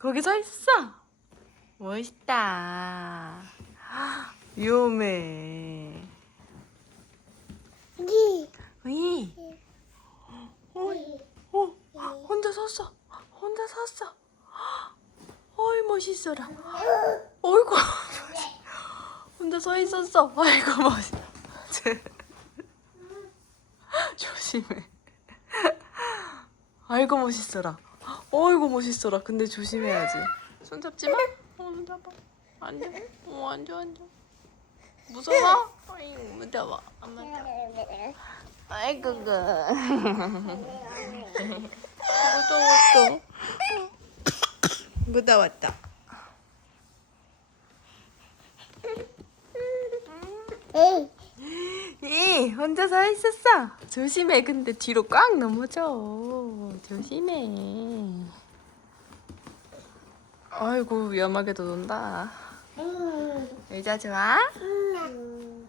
거기 서 있어. 멋있다. 위험해. 니. 어이. 어이. 어, 혼자 섰어. 혼자 섰어. 어이 멋있어라. 어이구. 혼자 서 있었어. 아이고 멋있어. 조심해. 아이고 멋있어라. 어이구 멋있어라. 근데 조심해야지. 손 잡지 마. 어, 손 잡아. 안 돼. 어, 안 돼, 안 돼. 무서워? 아이고 무서워. 안 맞아. 아이고 그. 무서웠어. 무서웠다. 에이. 이 혼자 서 있었어. 조심해. 근데 뒤로 꽉 넘어져. 조심해. 아이고 위험하게도 논다. 음. 의자 좋아? 음.